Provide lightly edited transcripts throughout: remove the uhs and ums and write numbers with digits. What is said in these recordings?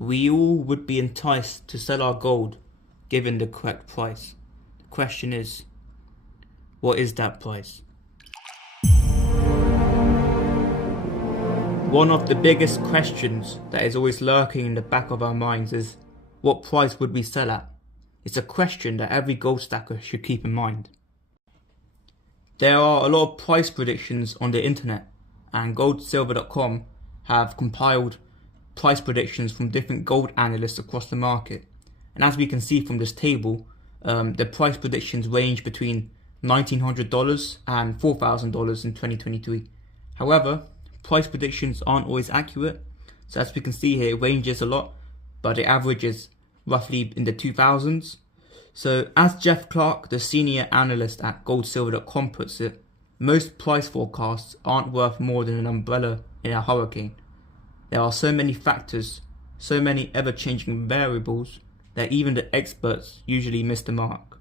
we all would be enticed to sell our gold given the correct price. The question is, what is that price? One of the biggest questions that is always lurking in the back of our minds is, what price would we sell at? It's a question that every gold stacker should keep in mind. There are a lot of price predictions on the internet, and goldsilver.com have compiled price predictions from different gold analysts across the market. And as we can see from this table, the price predictions range between $1,900 and $4,000 in 2023. However, price predictions aren't always accurate. So as we can see here, it ranges a lot, but it averages roughly in the 2000s. So as Jeff Clark, the senior analyst at goldsilver.com puts it, most price forecasts aren't worth more than an umbrella in a hurricane. There are so many factors, so many ever-changing variables, that even the experts usually miss the mark.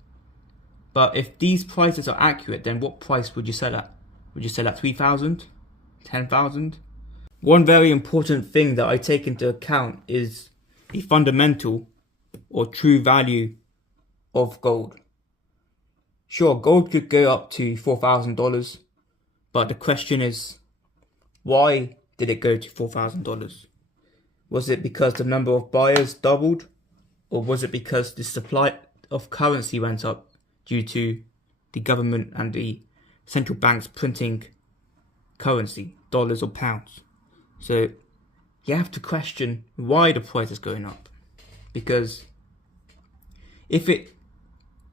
But if these prices are accurate, then what price would you sell at? Would you sell at 3,000? 10,000? One very important thing that I take into account is the fundamental or true value of gold. Sure, gold could go up to $4,000, but the question is, why did it go to $4,000? Was it because the number of buyers doubled, or was it because the supply of currency went up due to the government and the central banks printing currency, dollars or pounds? So you have to question why the price is going up, because if it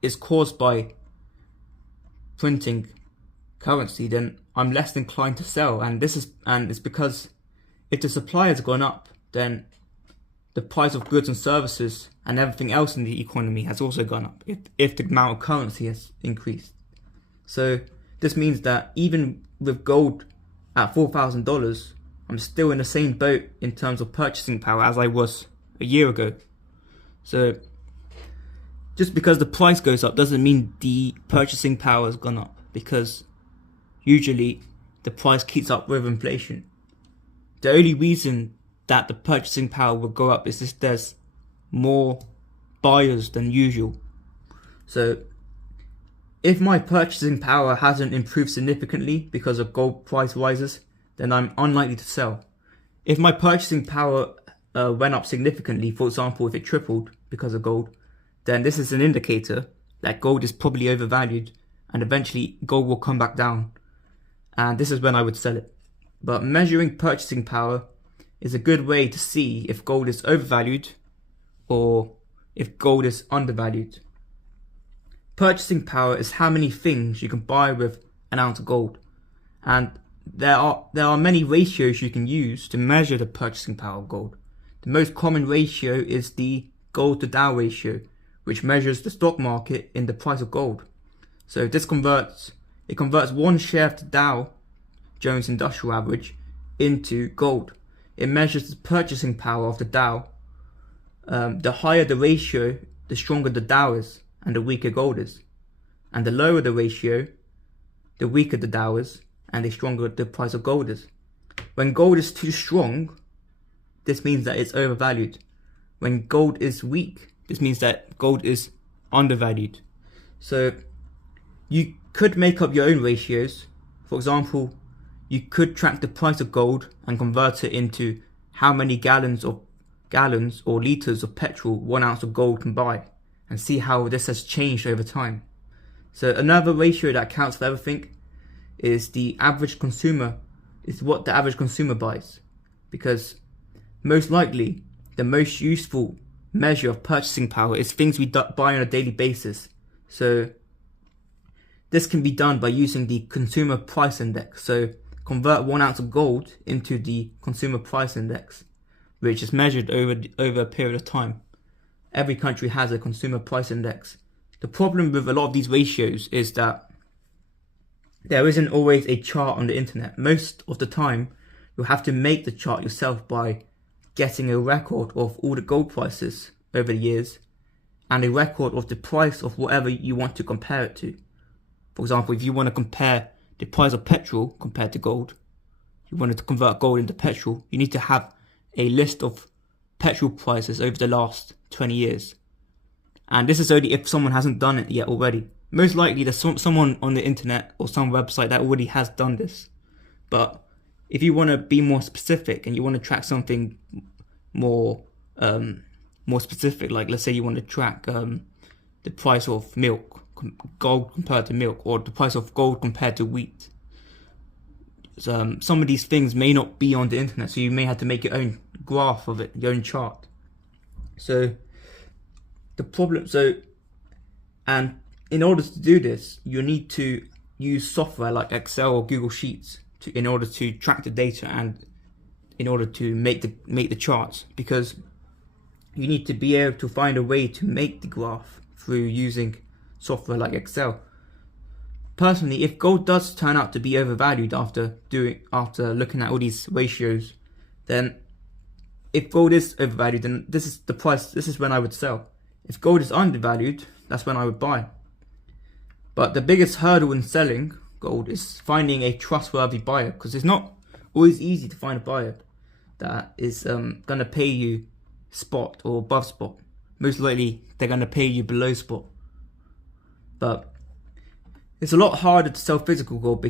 is caused by printing currency, then I'm less inclined to sell. And it's because if the supply has gone up, then the price of goods and services and everything else in the economy has also gone up if the amount of currency has increased. So this means that even with gold at $4,000, I'm still in the same boat in terms of purchasing power as I was a year ago. So just because the price goes up doesn't mean the purchasing power has gone up, because usually the price keeps up with inflation. The only reason that the purchasing power will go up is if there's more buyers than usual. So if my purchasing power hasn't improved significantly because of gold price rises, then I'm unlikely to sell. If my purchasing power went up significantly, for example, if it tripled because of gold, then this is an indicator that gold is probably overvalued and eventually gold will come back down. And this is when I would sell it. But measuring purchasing power is a good way to see if gold is overvalued or if gold is undervalued. Purchasing power is how many things you can buy with an ounce of gold. And there are many ratios you can use to measure the purchasing power of gold. The most common ratio is the gold to Dow ratio, which measures the stock market in the price of gold. So this converts one share of the Dow Jones Industrial Average into gold. It measures the purchasing power of the Dow. The higher the ratio, the stronger the Dow is and the weaker gold is. And the lower the ratio, the weaker the Dow is and the stronger the price of gold is. When gold is too strong, this means that it's overvalued. When gold is weak, this means that gold is undervalued. So you could make up your own ratios. For example, you could track the price of gold and convert it into how many gallons or litres of petrol 1 ounce of gold can buy, and see how this has changed over time. So another ratio that counts for everything is what the average consumer buys, because most likely the most useful measure of purchasing power is things we buy on a daily basis. So this can be done by using the consumer price index. So convert 1 ounce of gold into the consumer price index, which is measured over a period of time. Every country has a consumer price index. The problem with a lot of these ratios is that there isn't always a chart on the internet. Most of the time, you'll have to make the chart yourself by getting a record of all the gold prices over the years and a record of the price of whatever you want to compare it to. For example, if you want to compare the price of petrol compared to gold, you wanted to convert gold into petrol, you need to have a list of petrol prices over the last 20 years. And this is only if someone hasn't done it yet already. Most likely there's someone on the internet or some website that already has done this. But if you want to be more specific and you want to track something more specific, like let's say you want to track the price of milk, gold compared to milk, or the price of gold compared to wheat. Some of these things may not be on the internet, so you may have to make your own graph of it, your own chart. And in order to do this, you need to use software like Excel or Google Sheets in order to track the data and in order to make the charts, because you need to be able to find a way to make the graph through using software like Excel. Personally, if gold does turn out to be overvalued after looking at all these ratios, then if gold is overvalued, then this is the price. This is when I would sell. If gold is undervalued, that's when I would buy. But the biggest hurdle in selling gold is finding a trustworthy buyer, because it's not always easy to find a buyer that is going to pay you spot or above spot. Most likely they're going to pay you below spot. But it's a lot harder to sell physical gold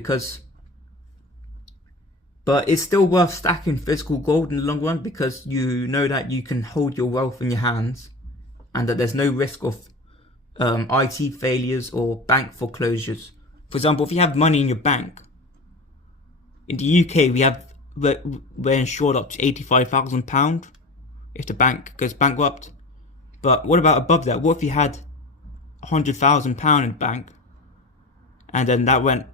but it's still worth stacking physical gold in the long run, because you know that you can hold your wealth in your hands and that there's no risk of IT failures or bank foreclosures. For example, if you have money in your bank, in the UK we're insured up to £85,000 if the bank goes bankrupt. But what about above that? What if you had £100,000 in the bank and then that went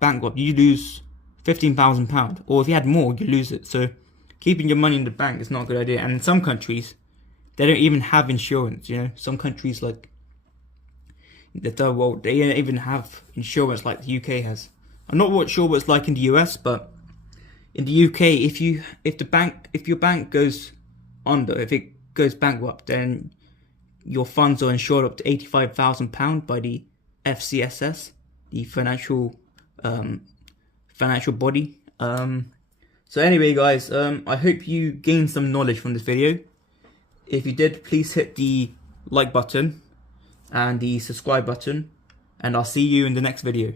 bankrupt? You lose £15,000, or if you had more, you lose it. So keeping your money in the bank is not a good idea. And in some countries, they don't even have insurance. Some countries like the third world, they don't even have insurance like the UK has. I'm not sure what it's like in the US, but in the UK, if your bank goes under, if it goes bankrupt, then your funds are insured up to £85,000 by the FCSS, the financial body. So anyway, guys, I hope you gained some knowledge from this video. If you did, please hit the like button and the subscribe button, and I'll see you in the next video.